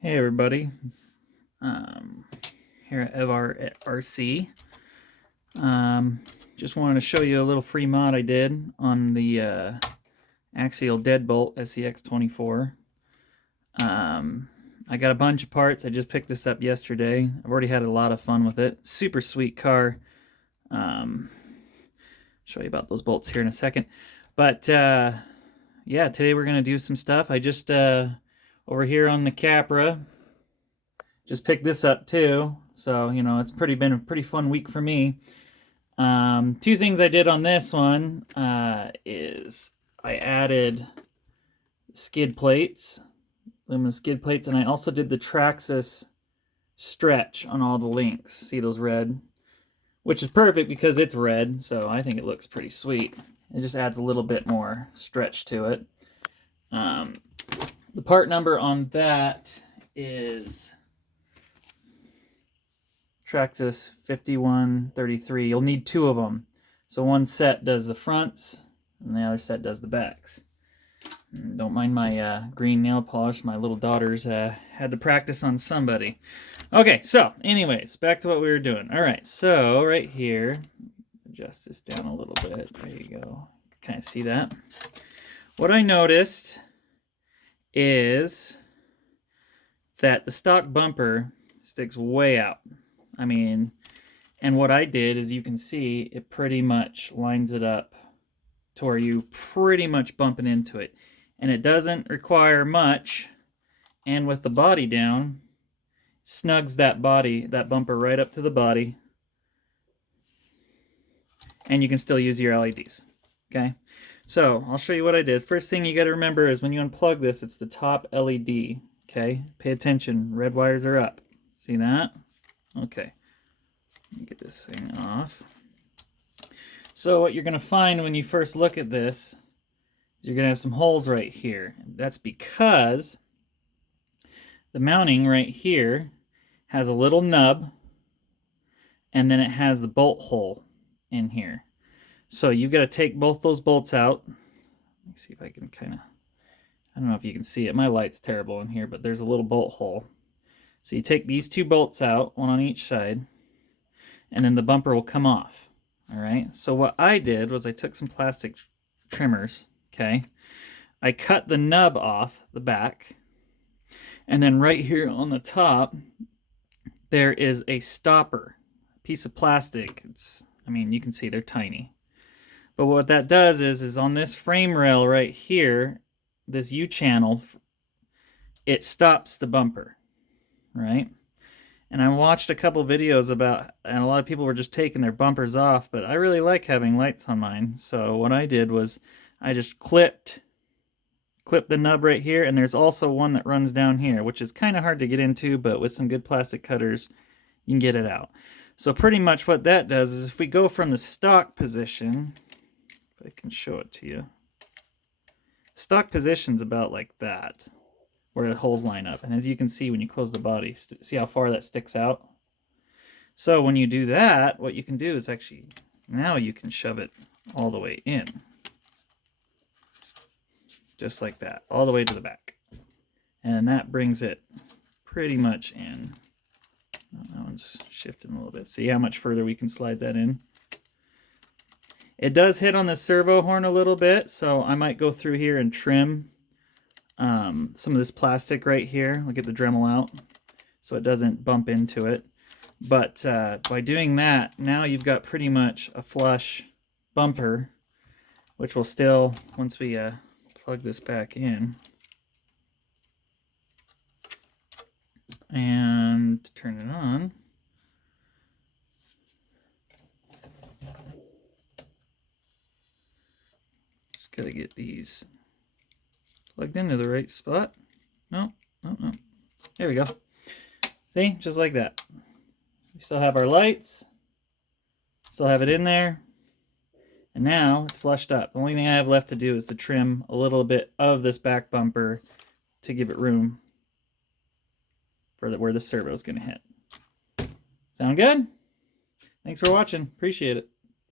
Hey everybody, um, here at Evar at RC. Just wanted to show you a little free mod I did on the axial deadbolt scx24. I got a bunch of parts. I just picked this up yesterday. I've already had a lot of fun with it. Super sweet car. Show you about those bolts here in a second. But yeah, today we're gonna do some stuff. I just over here on the Capra. Just picked this up too, so you know it's been a pretty fun week for me. Two things I did on this one is I added skid plates, aluminum skid plates, and I also did the Traxxas stretch on all the links. See those red? Which is perfect because it's red, so I think it looks pretty sweet. It just adds a little bit more stretch to it. The part number on that is Traxxas 5133. You'll need two of them. So one set does the fronts and the other set does the backs. And don't mind my green nail polish. My little daughters had to practice on somebody. Okay, so anyways, back to what we were doing. All right, so right here, adjust this down a little bit. There you go. Kind of see that? What I noticed is that the stock bumper sticks way out. I mean, and what I did is you can see it pretty much lines it up to where you pretty much bumping into it. And it doesn't require much. And with the body down, snugs that bumper right up to the body. And you can still use your LEDs. Okay, so I'll show you what I did. First thing you got to remember is when you unplug this, it's the top LED. Okay, pay attention. Red wires are up. See that? Okay, let me get this thing off. So what you're going to find when you first look at this is you're going to have some holes right here. That's because the mounting right here has a little nub, and then it has the bolt hole in here. So you've got to take both those bolts out. Let me see if I can I don't know if you can see it. My light's terrible in here, but there's a little bolt hole. So you take these two bolts out, one on each side, and then the bumper will come off. All right, so what I did was I took some plastic trimmers, okay? I cut the nub off the back, and then right here on the top, there is a stopper, a piece of plastic. I mean, you can see they're tiny. But what that does is on this frame rail right here, this U-channel, it stops the bumper, right? And I watched a couple videos about, and a lot of people were just taking their bumpers off, but I really like having lights on mine. So what I did was I just clipped the nub right here, and there's also one that runs down here, which is kind of hard to get into, but with some good plastic cutters, you can get it out. So pretty much what that does is if we go from the stock position, if I can show it to you, stock position's about like that, where the holes line up. And as you can see when you close the body, see how far that sticks out? So when you do that, what you can do is actually, now you can shove it all the way in. Just like that, all the way to the back. And that brings it pretty much in. Oh, that one's shifting a little bit. See how much further we can slide that in? It does hit on the servo horn a little bit, so I might go through here and trim some of this plastic right here. I'll get the Dremel out so it doesn't bump into it. But by doing that, now you've got pretty much a flush bumper, which will still, once we plug this back in and turn it on, just gotta get these plugged into the right spot. No. There we go. See, just like that. We still have our lights, still have it in there, and now it's flushed up. The only thing I have left to do is to trim a little bit of this back bumper to give it room for where the servo is going to hit. Sound good? Thanks for watching. Appreciate it.